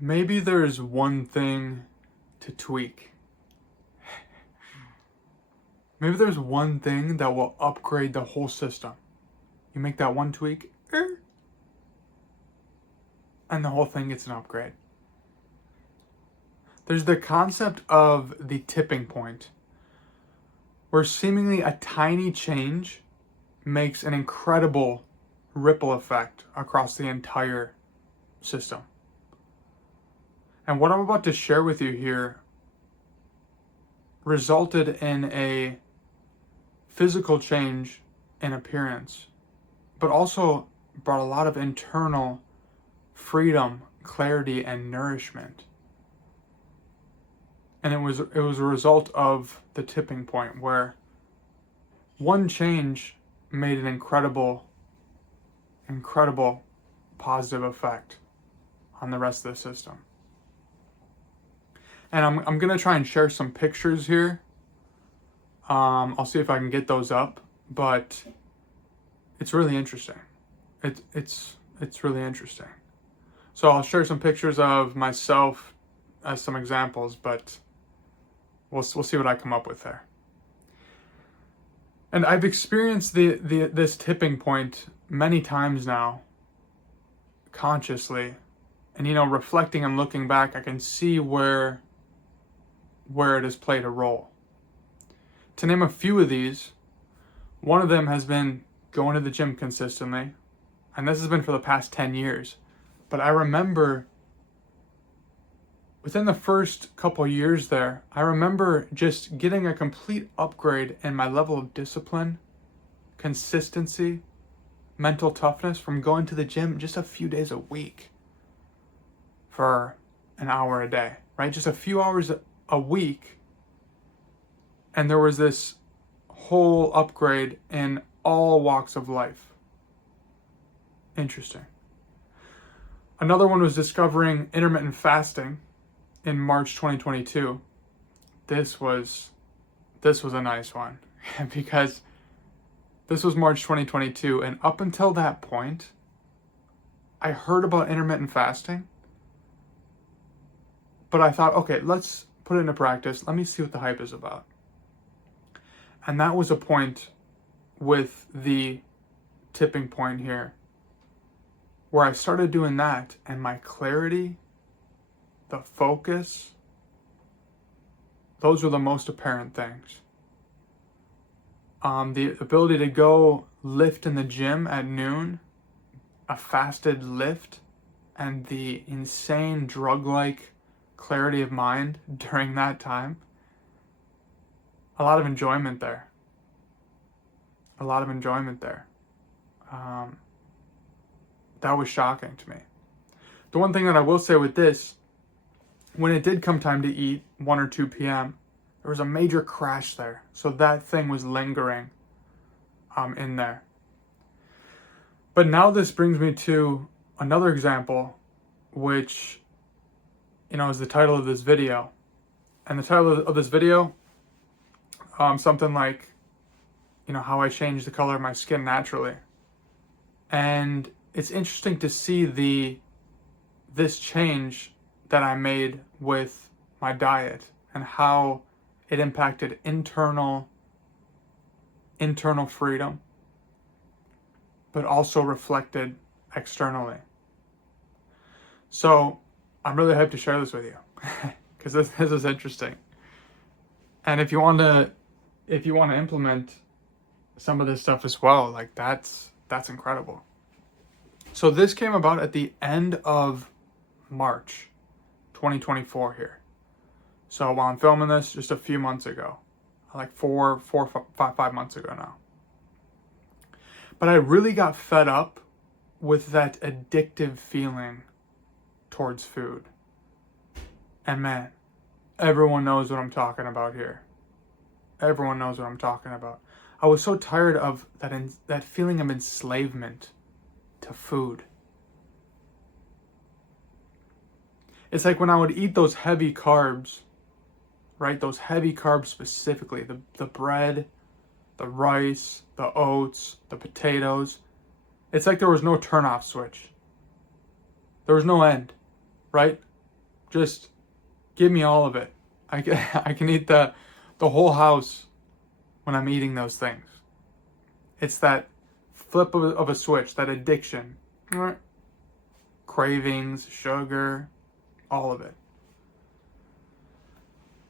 Maybe there's one thing to tweak. Maybe there's one thing that will upgrade the whole system. You make that one tweak, and the whole thing gets an upgrade. There's the concept of the tipping point, where seemingly a tiny change makes an incredible ripple effect across the entire system. And what I'm about to share with you here resulted in a physical change in appearance, but also brought a lot of internal freedom, clarity, and nourishment. And it was a result of the tipping point where one change made an incredible positive effect on the rest of the system. And I'm gonna try and share some pictures here. I'll see if I can get those up, but it's really interesting. It's really interesting. So I'll share some pictures of myself as some examples, but we'll see what I come up with there. And I've experienced this tipping point many times now, consciously, and reflecting and looking back, I can see where it has played a role. To name a few of these, one of them has been going to the gym consistently, and this has been for the past 10 years. But I remember within the first couple years there, I remember just getting a complete upgrade in my level of discipline, consistency, mental toughness from going to the gym just a few days a week for an hour a day, right? Just a few hours a week. And there was this whole upgrade in all walks of life. Interesting. Another one was discovering intermittent fasting in March 2022. This was a nice one because this was March 2022, and up until that point, I heard about intermittent fasting, but I thought, okay, let's put it into practice. Let me see what the hype is about. And that was a point with the tipping point here, where I started doing that, and my clarity, the focus, those were the most apparent things. The ability to go lift in the gym at noon, a fasted lift, and the insane drug-like clarity of mind during that time. A lot of enjoyment there. That was shocking to me. The one thing that I will say with this, when it did come time to eat, 1 or 2 p.m., there was a major crash there. So that thing was lingering in there. But now this brings me to another example, which, is the title of this video. And the title of this video, something like, how I changed the color of my skin naturally. And it's interesting to see this change that I made with my diet and how it impacted internal freedom, but also reflected externally. So I'm really hyped to share this with you because this is interesting. And if you want to implement some of this stuff as well, like that's incredible. So this came about at the end of March 2024 here. So while I'm filming this, just a few months ago, like 5 months ago now. But I really got fed up with that addictive feeling towards food. And man, everyone knows what I'm talking about here. Everyone knows what I'm talking about. I was so tired of that feeling of enslavement to food. It's like when I would eat those heavy carbs, right? Those heavy carbs specifically, the bread, the rice, the oats, the potatoes. It's like there was no turn-off switch. There was no end, right? Just give me all of it. I can eat the whole house when I'm eating those things. It's that flip of a switch, that addiction. Cravings, sugar, all of it.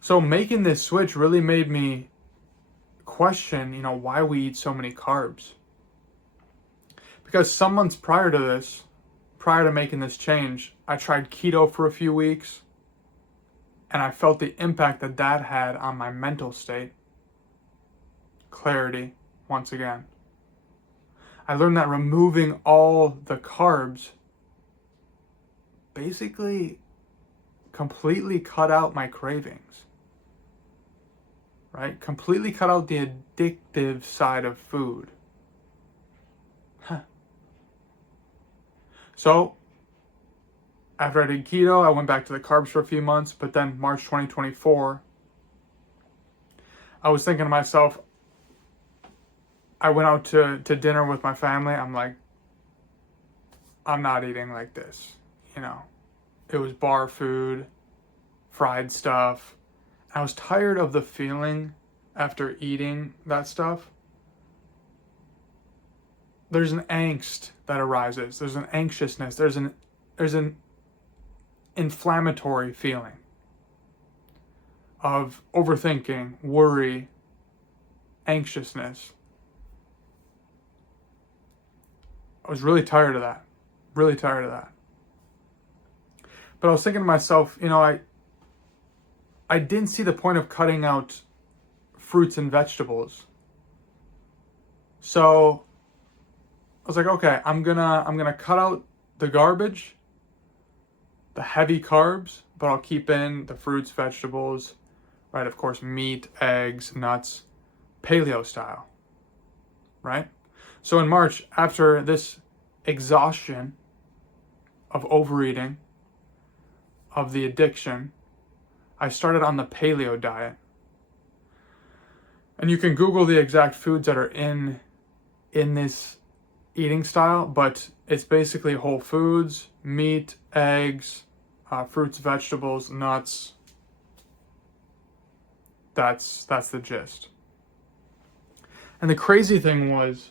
So making this switch really made me question, why we eat so many carbs. Because some months prior to making this change, I tried keto for a few weeks, and I felt the impact that had on my mental state. Clarity, once again. I learned that removing all the carbs basically completely cut out my cravings. Right? Completely cut out the addictive side of food. So, after I did keto, I went back to the carbs for a few months, but then March 2024, I was thinking to myself, I went out to dinner with my family. I'm like, I'm not eating like this. It was bar food, fried stuff. I was tired of the feeling after eating that stuff. There's an angst that arises. There's an anxiousness. There's an inflammatory feeling of overthinking, worry, anxiousness. I was really tired of that. Really tired of that. But I was thinking to myself, I didn't see the point of cutting out fruits and vegetables. So I was like, okay, I'm gonna cut out the garbage, the heavy carbs, but I'll keep in the fruits, vegetables, right? Of course, meat, eggs, nuts, paleo style, right? So in March, after this exhaustion of overeating, of the addiction, I started on the paleo diet. And you can Google the exact foods that are in this eating style, but it's basically whole foods, meat, eggs, fruits, vegetables, nuts. That's the gist. And the crazy thing was,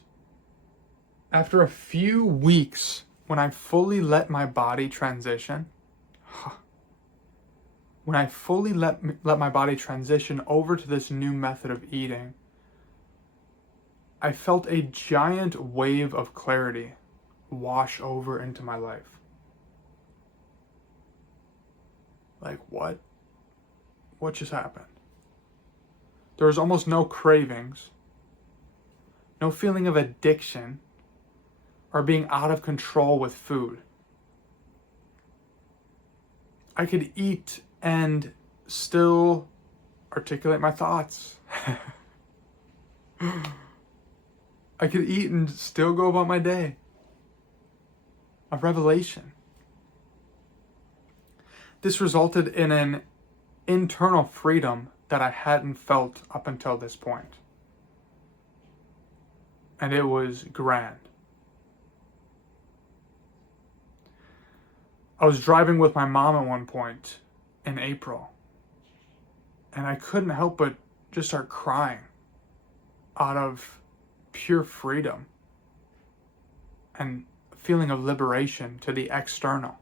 after a few weeks, when I fully let my body transition, let my body transition over to this new method of eating, I felt a giant wave of clarity wash over into my life. Like, what? What just happened? There was almost no cravings, no feeling of addiction, or being out of control with food. I could eat and still articulate my thoughts. I could eat and still go about my day. A revelation. This resulted in an internal freedom that I hadn't felt up until this point. And it was grand. I was driving with my mom at one point in April, and I couldn't help but just start crying out of pure freedom and feeling of liberation to the external.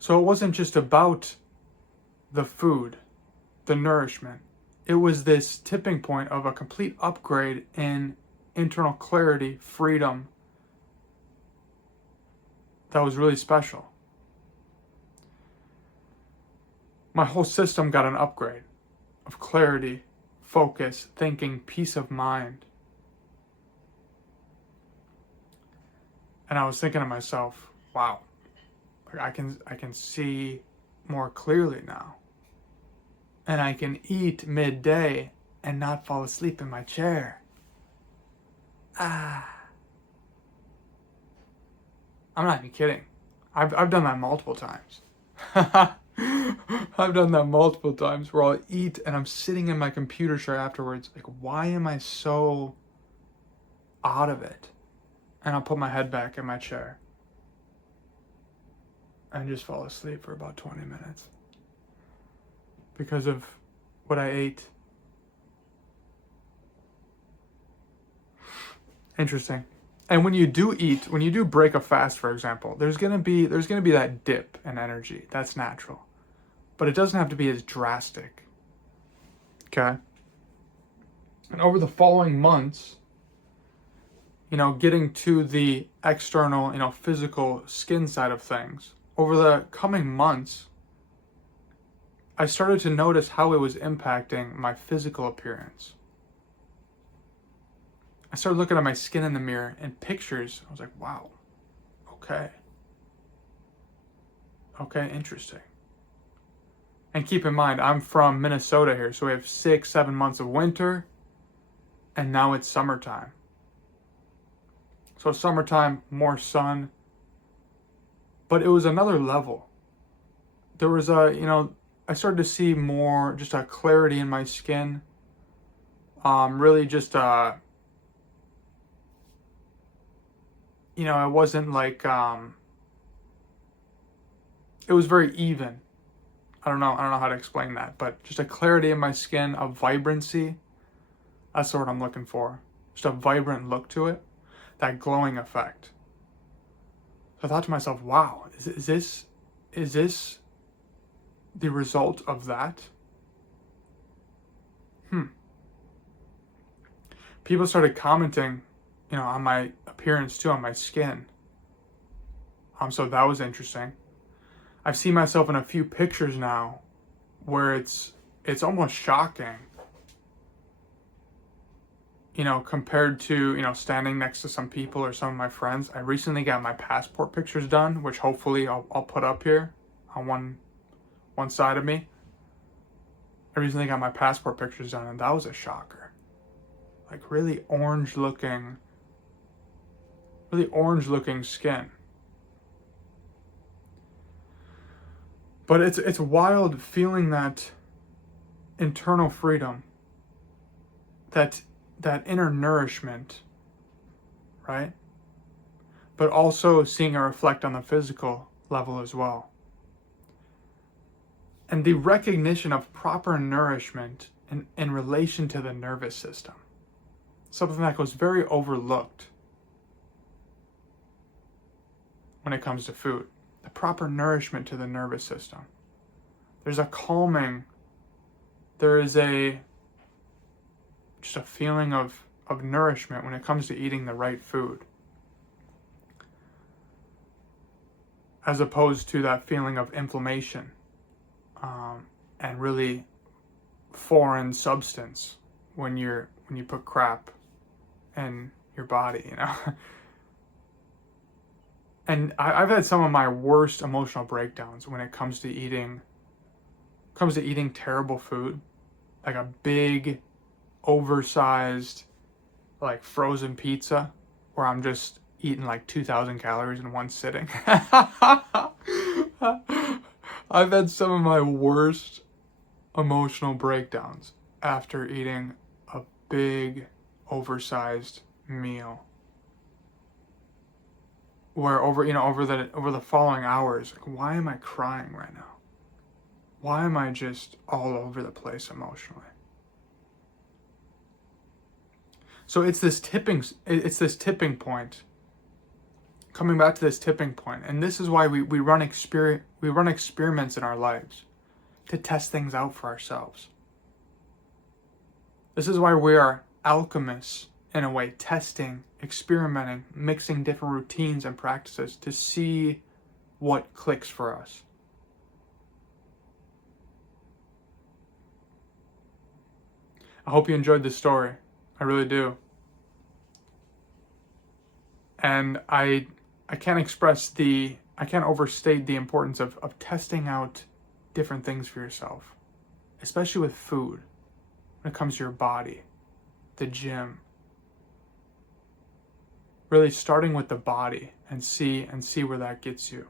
So it wasn't just about the food, the nourishment. It was this tipping point of a complete upgrade in internal clarity, freedom, that was really special. My whole system got an upgrade of clarity, focus, thinking, peace of mind. And I was thinking to myself, wow, I can see more clearly now. And I can eat midday and not fall asleep in my chair. I'm not even kidding. I've done that multiple times. I've done that multiple times where I'll eat and I'm sitting in my computer chair afterwards. Like, why am I so out of it? And I'll put my head back in my chair. and just fall asleep for about 20 minutes because of what I ate. Interesting. And when you do eat, when you do break a fast, for example, there's gonna be that dip in energy. That's natural, but it doesn't have to be as drastic. Okay. And over the following months, getting to the external, physical skin side of things, over the coming months, I started to notice how it was impacting my physical appearance. I started looking at my skin in the mirror and pictures. I was like, wow, okay, interesting. And keep in mind, I'm from Minnesota here, so we have 6-7 months of winter, and now it's summertime. So summertime, more sun, but it was another level. There was I started to see more, just a clarity in my skin. Really just, it wasn't like, it was very even. I don't know how to explain that, but just a clarity in my skin, a vibrancy. That's what I'm looking for. Just a vibrant look to it, that glowing effect. So I thought to myself, wow, is this the result of that? People started commenting, on my appearance too, on my skin. So that was interesting. I've seen myself in a few pictures now where it's almost shocking, compared to, standing next to some people or some of my friends. I recently got my passport pictures done, which hopefully I'll put up here on one side of me. I recently got my passport pictures done, and that was a shocker. Like really orange looking skin. But it's wild feeling that internal freedom, that inner nourishment, right? But also seeing it reflect on the physical level as well. And the recognition of proper nourishment in relation to the nervous system. Something that goes very overlooked when it comes to food. The proper nourishment to the nervous system. There's a calming, there is just a feeling of nourishment when it comes to eating the right food. As opposed to that feeling of inflammation and really foreign substance when you put crap in your body, And I've had some of my worst emotional breakdowns when it comes to eating terrible food, like a big, oversized, like frozen pizza, where I'm just eating like 2,000 calories in one sitting. I've had some of my worst emotional breakdowns after eating a big, oversized meal. Where over the following hours, like, why am I crying right now? Why am I just all over the place emotionally? So it's this tipping point. Coming back to this tipping point, and this is why we run experiments in our lives to test things out for ourselves. This is why we are alchemists in a way, testing, experimenting, mixing different routines and practices to see what clicks for us. I hope you enjoyed this story. I really do. And I can't overstate the importance of testing out different things for yourself, especially with food, when it comes to your body, the gym. Really starting with the body and see where that gets you.